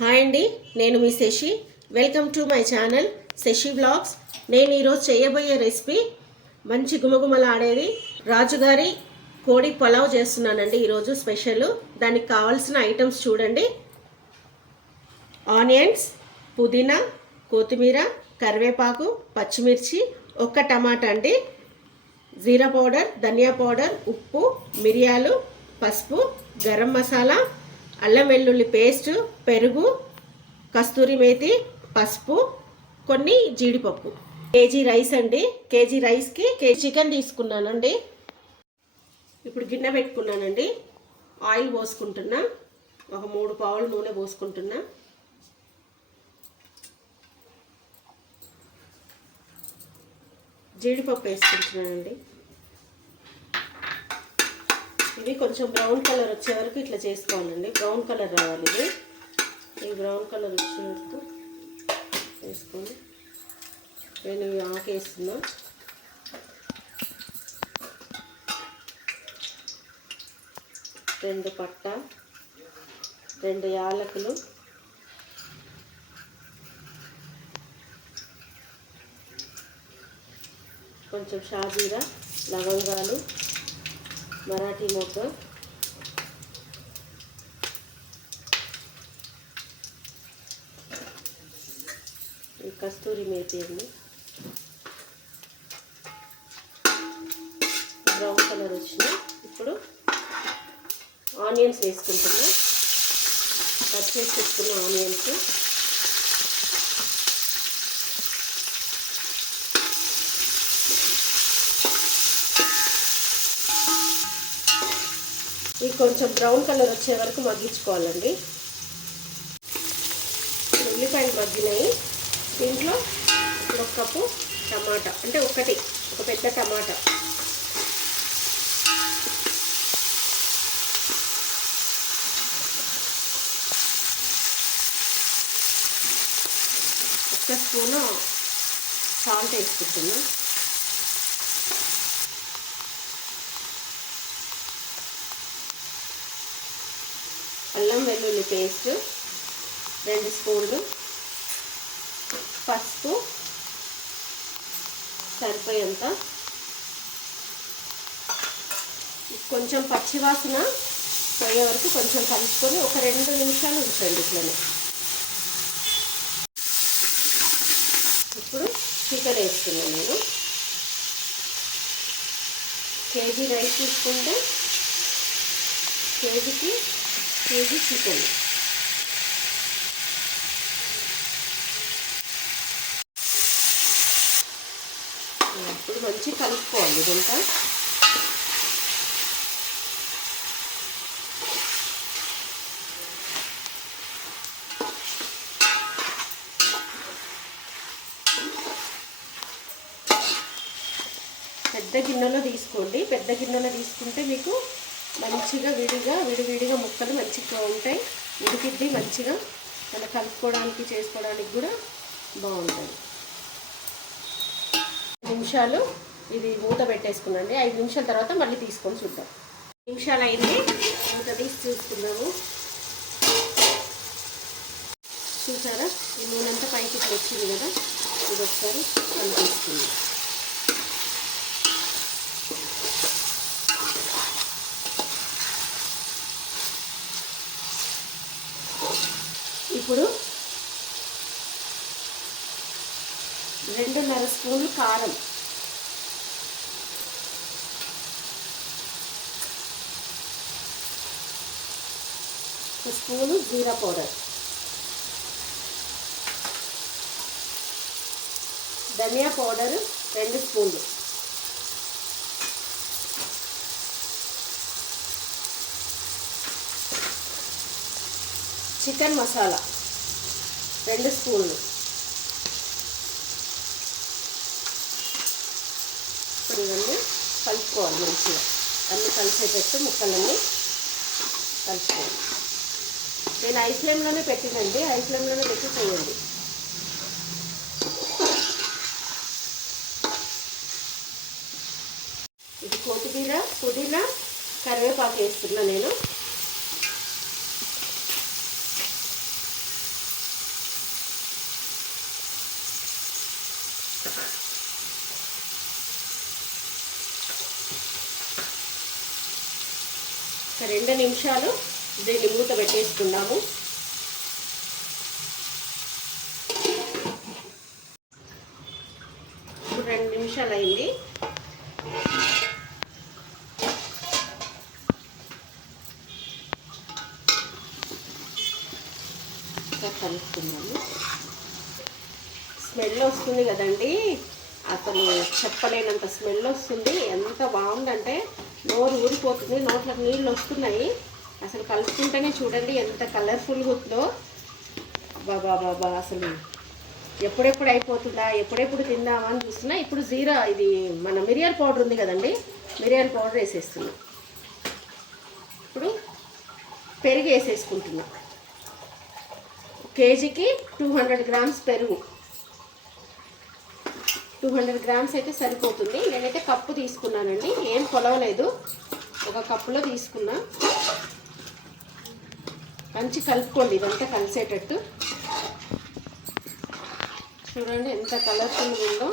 Hi అండి, నేను మీ Sasi. Welcome to my channel Sasi blogs. నేను ఈరోజు చేయబోయే రెసిపీ మంచి గుమగుమలాడేది రాజుగారి కోడి పులావ్ చేస్తున్నానండి. ఈరోజు స్పెషల్. దానికి కావాల్సిన ఐటమ్స్ చూడండి. ఆనియన్స్, పుదీనా, కొత్తిమీర, కరివేపాకు, పచ్చిమిర్చి, ఒక్క టమాటా అండి, జీరా పౌడర్, ధనియా పౌడర్, ఉప్పు, మిరియాలు, పసుపు, గరం మసాలా, అల్లం వెల్లుల్లి పేస్ట్, పెరుగు, కస్తూరి మేతి, పసుపు, కొన్ని జీడిపప్పు. కేజీ రైస్ అండి. కేజీ రైస్కి కేజీ చికెన్ తీసుకున్నానండి. ఇప్పుడు గిన్నె పెట్టుకున్నానండి. ఆయిల్ పోసుకుంటున్నా. ఒక 3 పావులు నూనె పోసుకుంటున్నా. జీడిపప్పు వేసుకుంటున్నానండి. ఇది కొంచెం బ్రౌన్ కలర్ వచ్చే వరకు ఇట్లా చేసుకోవాలండి. బ్రౌన్ కలర్ రావాలి. ఈ బ్రౌన్ కలర్ వచ్చే వరకు వేసుకోండి. నేను ఆకేస్తున్నా. రెండు పట్ట, 2 యాలకులు, కొంచెం షాజీరా, లవంగాలు, మరాఠీ మొగ్గ, కస్తూరి మేతి అండి. బ్రౌన్ కలర్ వచ్చింది. ఇప్పుడు ఆనియన్స్ వేసుకుంటున్నా. కట్ చేసి పెట్టుకున్న ఆనియన్స్, ఇది కొంచెం బ్రౌన్ కలర్ వచ్చే వరకు మగ్గించుకోవాలండి. ఉల్లిపాయలు మగ్గినాయి. దీంట్లో 1 కప్పు టమాటా, అంటే ఒక పెద్ద టమాటా, ఒక స్పూను సాల్ట్ వేసుకుంటున్నా. అల్లం వెల్లుల్లి పేస్ట్ 2 స్పూన్లు, పసుపు సరిపోయేంత, కొంచెం పచ్చివాసన పోయే వరకు కొంచెం కలుపుకొని ఒక 2 నిమిషాలు ఉంచండి ఇట్లనే. ఇప్పుడు చికెన్ వేస్తున్నాను నేను. కేజీ రైస్ తీసుకుంటే కేజీ చికెన్. ఇప్పుడు మంచి కలుపుకోవాలి ఇదంతా. పెద్ద గిన్నెలో తీసుకోండి. పెద్ద గిన్నెలో తీసుకుంటే మీకు మంచిగా విడివిడిగా ముక్కలు మంచిగా ఉంటాయి. ఉడికిద్ది మంచిగా. అలా కలుపుకోవడానికి చేసుకోవడానికి కూడా బాగుంటుంది. 5 నిమిషాలు ఇది మూత పెట్టేసుకున్నాండి. 5 నిమిషాల తర్వాత మళ్ళీ తీసుకొని చూద్దాం. 5 నిమిషాలు అయింది. మూత తీసి చూసుకుందాము. చూసారా, ఈ నూనె అంతా పైకి ఇట్లా వచ్చింది కదా. ఇది ఒకసారి కలిపేసుకుందాం. ఇప్పుడు 2.5 స్పూన్లు కారం, 1 స్పూను జీరా పౌడర్, ధనియా పౌడర్ 2 స్పూన్లు, చికెన్ మసాలా 2 స్పూన్లు. ఇప్పుడు ఇవన్నీ కలుపుకోవాలి మంచిగా. అన్నీ కలిసేటట్టు ముక్కలన్నీ కలుపుకోవాలి. నేను హై ఫ్లేమ్లోనే పెట్టినండి. హై ఫ్లేమ్లోనే పెట్టి చేయండి. ఇది కొత్తిమీర, పుదీనా, కరివేపాకు వేస్తున్నా నేను. 2 నిమిషాలు దీన్ని మూత పెట్టేసుకున్నాము. ఇప్పుడు 2 నిమిషాలు అయింది. కలుపుతున్నాము. స్మెల్ వస్తుంది కదండి, అసలు చెప్పలేనంత స్మెల్ వస్తుంది. ఎంత బాగుందంటే నోరు ఊరిపోతుంది, నోట్లోకి నీళ్ళు వస్తున్నాయి. అసలు కలుపుకుంటేనే చూడండి ఎంత కలర్ఫుల్గా ఉందో. బాబా బాబా, అసలు ఎప్పుడెప్పుడు అయిపోతుందా, ఎప్పుడెప్పుడు తిందామా అని చూస్తున్నా. ఇప్పుడు ఇది మన మిరియాల పౌడర్ ఉంది కదండి, మిరియాల పౌడర్ వేసేస్తున్నా. ఇప్పుడు పెరుగు వేసేసుకుంటున్నా. కేజీకి 200 గ్రామ్స్ పెరుగు. 200 గ్రామ్స్ అయితే సరిపోతుంది. నేనైతే కప్పు తీసుకున్నానండి, ఏం కొలవలేదు, ఒక కప్పులో తీసుకున్నా. మంచి కలుపుకోండి, ఇదంతా కలిసేటట్టు. చూడండి ఎంత కలర్ఫుల్గా ఉందో.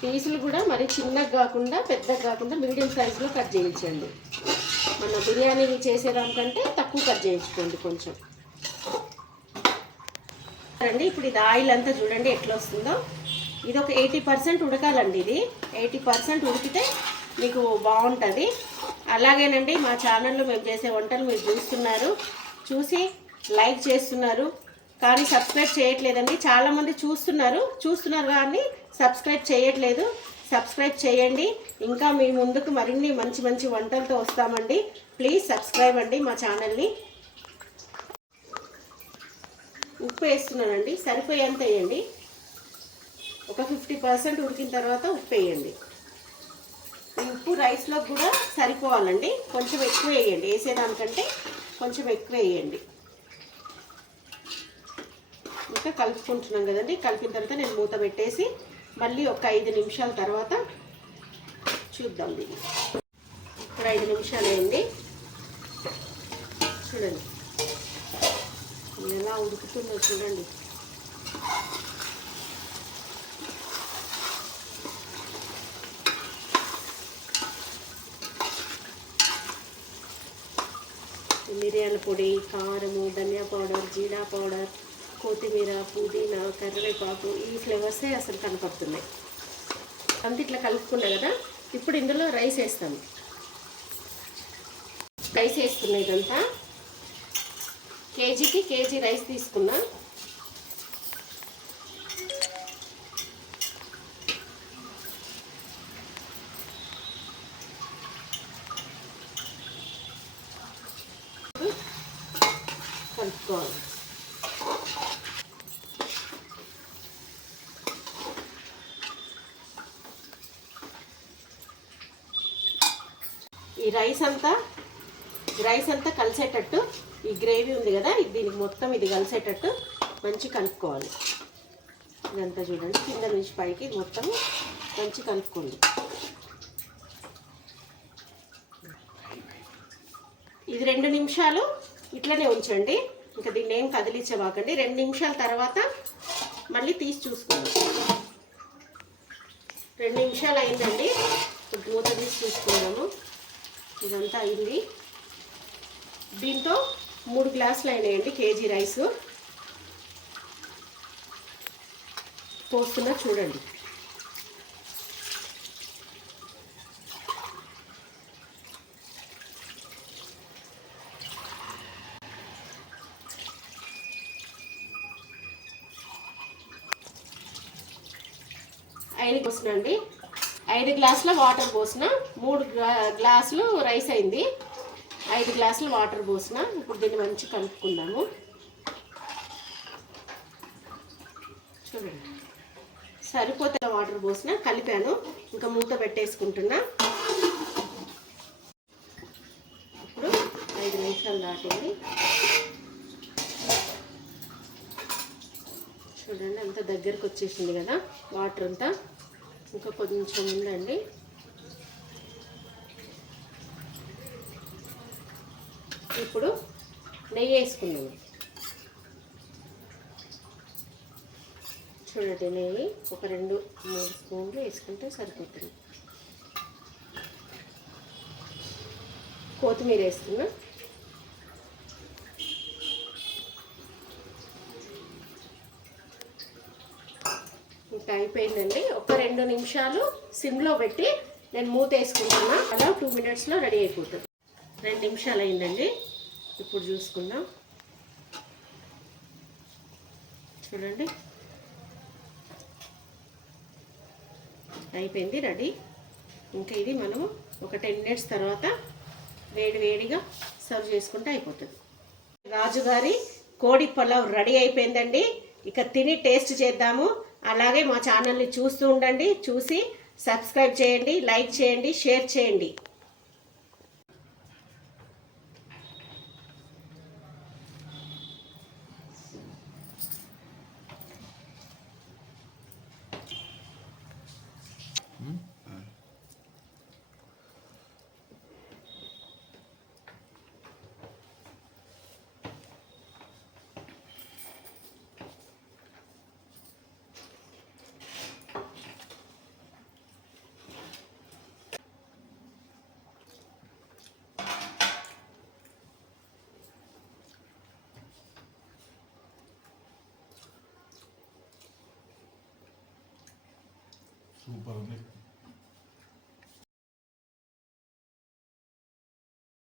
పీసులు కూడా మరి చిన్నగా కాకుండా పెద్దగా కాకుండా మీడియం సైజులో కట్ చేయించండి. మన బిర్యానీ చేసేదానికంటే తక్కువ కట్ చేయించుకోండి కొంచెం. రండి, ఇప్పుడు ఇది ఆయిల్ అంతా చూడండి ఎట్లా వస్తుందో. ఇది ఒక 80% ఉడకాలండి. ఇది 80% ఉడికితే మీకు బాగుంటుంది. అలాగేనండి, మా ఛానల్లో మేము చేసే వంటలు మీరు చూసి లైక్ చేస్తున్నారు, కానీ సబ్స్క్రైబ్ చేయట్లేదండి. చాలామంది చూస్తున్నారు కానీ సబ్స్క్రైబ్ చేయట్లేదు. సబ్స్క్రైబ్ చేయండి. ఇంకా మీ ముందుకు మరిన్ని మంచి మంచి వంటలతో వస్తామండి. ప్లీజ్ సబ్స్క్రైబ్ అండి మా ఛానల్ని. ఉప్పు వేస్తున్నానండి, సరిపోయేంత వేయండి. ఒక 50% ఉడికిన తర్వాత ఉప్పు వేయండి. ఈ ఉప్పు రైస్లో కూడా సరిపోవాలండి, కొంచెం ఎక్కువ వేయండి. వేసేదానికంటే కొంచెం ఎక్కువ వేయండి. ఇంకా కలుపుకుంటున్నాం కదండి. కలిపిన తర్వాత నేను మూత పెట్టేసి మళ్ళీ ఒక 5 నిమిషాల తర్వాత చూద్దాం దీన్ని. ఇప్పుడు 5 నిమిషాలు అయింది. చూడండి ఎలా ఉడుకుతుందో చూడండి. మిరియాల పొడి, కారము, ధనియా పౌడర్, జీరా పౌడర్, కొత్తిమీర, పుదీనా, కరివేపాకు, ఈ ఫ్లేవర్సే అసలు కనపడుతున్నాయి. అంత ఇట్లా కలుపుకున్నా కదా. ఇప్పుడు ఇందులో రైస్ వేస్తాను. రైస్ వేసుకున్నా. ఇదంతా కేజీకి కేజీ రైస్ తీసుకున్నా. కలుపుకోవాలి. ఈ రైస్ అంతా కలిసేటట్టు, ఈ గ్రేవీ ఉంది కదా, దీనికి మొత్తం ఇది కలిసేటట్టు మంచి కలుపుకోవాలి. ఇదంతా చూడండి కింద నుంచి పైకి మొత్తం మంచి కలుపుకోండి. ఇది 2 నిమిషాలు ఇట్లనే ఉంచండి. ఇంకా దీన్ని ఏం కదిలించబాకండి. 2 నిమిషాల తర్వాత మళ్ళీ తీసి చూసుకోండి. 2 నిమిషాలు అయిందండి. మూత తీసి చూసుకుందాము. ఇదంతా అయింది. దీంతో 3 గ్లాసులు అయినాయండి కేజీ రైస్. పోస్తున్నా చూడండి. ఐదు పోసిన అండి. 5 గ్లాసుల వాటర్ పోసిన. 3 గ్లాసులు రైస్ అయింది. 5 గ్లాసులు వాటర్ పోసిన. ఇప్పుడు దీన్ని మంచి కలుపుకుందాము. చూడండి సరిపోతే వాటర్ పోసిన, కలిపాను. ఇంకా మూత పెట్టేసుకుంటున్నా. ఇప్పుడు 5 నిమిషాలు దాటింది. చూడండి అంత దగ్గరకు వచ్చేసింది కదా వాటర్ అంతా. ఇంకా కొంచెం ఉందండి. ఇప్పుడు నెయ్యి వేసుకున్నాము. చూడండి నెయ్యి ఒక 2-3 స్పూన్లు వేసుకుంటే సరిపోతుంది. కొత్తిమీర వేస్తున్నా. ఇంకా అయిపోయిందండి. ఒక 2 నిమిషాలు సిమ్లో పెట్టి నేను మూత వేసుకుంటున్నా. అలా 2 మినిట్స్లో రెడీ అయిపోతుంది. 2 నిమిషాలు అయిందండి. ఇప్పుడు చూసుకుందాం. చూడండి, అయిపోయింది, రెడీ. ఇంకా ఇది మనము ఒక 10 మినిట్స్ తర్వాత వేడిగా సర్వ్ చేసుకుంటే అయిపోతుంది. రాజుగారి కోడి పలావ్ రెడీ అయిపోయిందండి. ఇక తిని టేస్ట్ చేద్దాము. అలాగే మా ఛానల్ని చూస్తూ ఉండండి. చూసి సబ్స్క్రైబ్ చేయండి, లైక్ చేయండి, షేర్ చేయండి. Super.